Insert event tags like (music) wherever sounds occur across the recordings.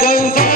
Don't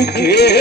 (laughs) Yeah.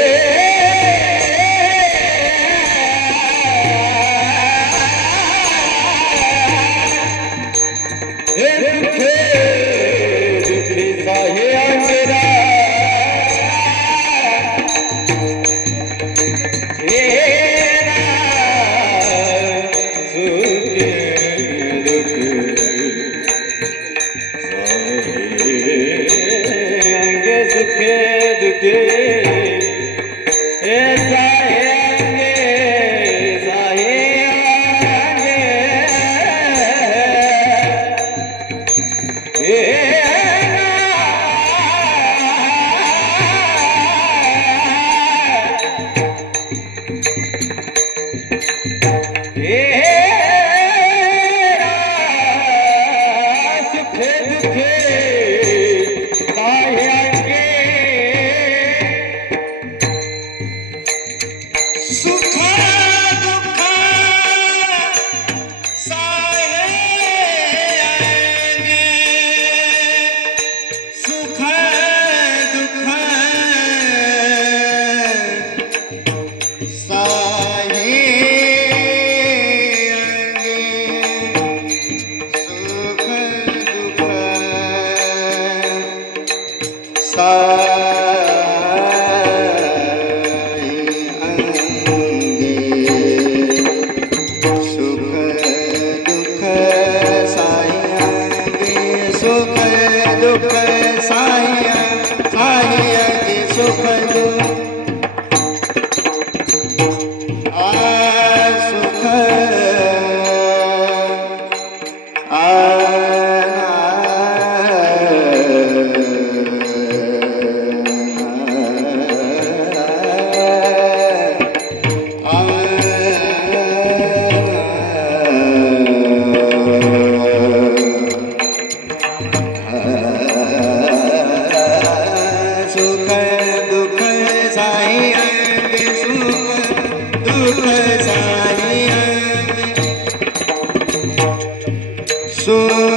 sou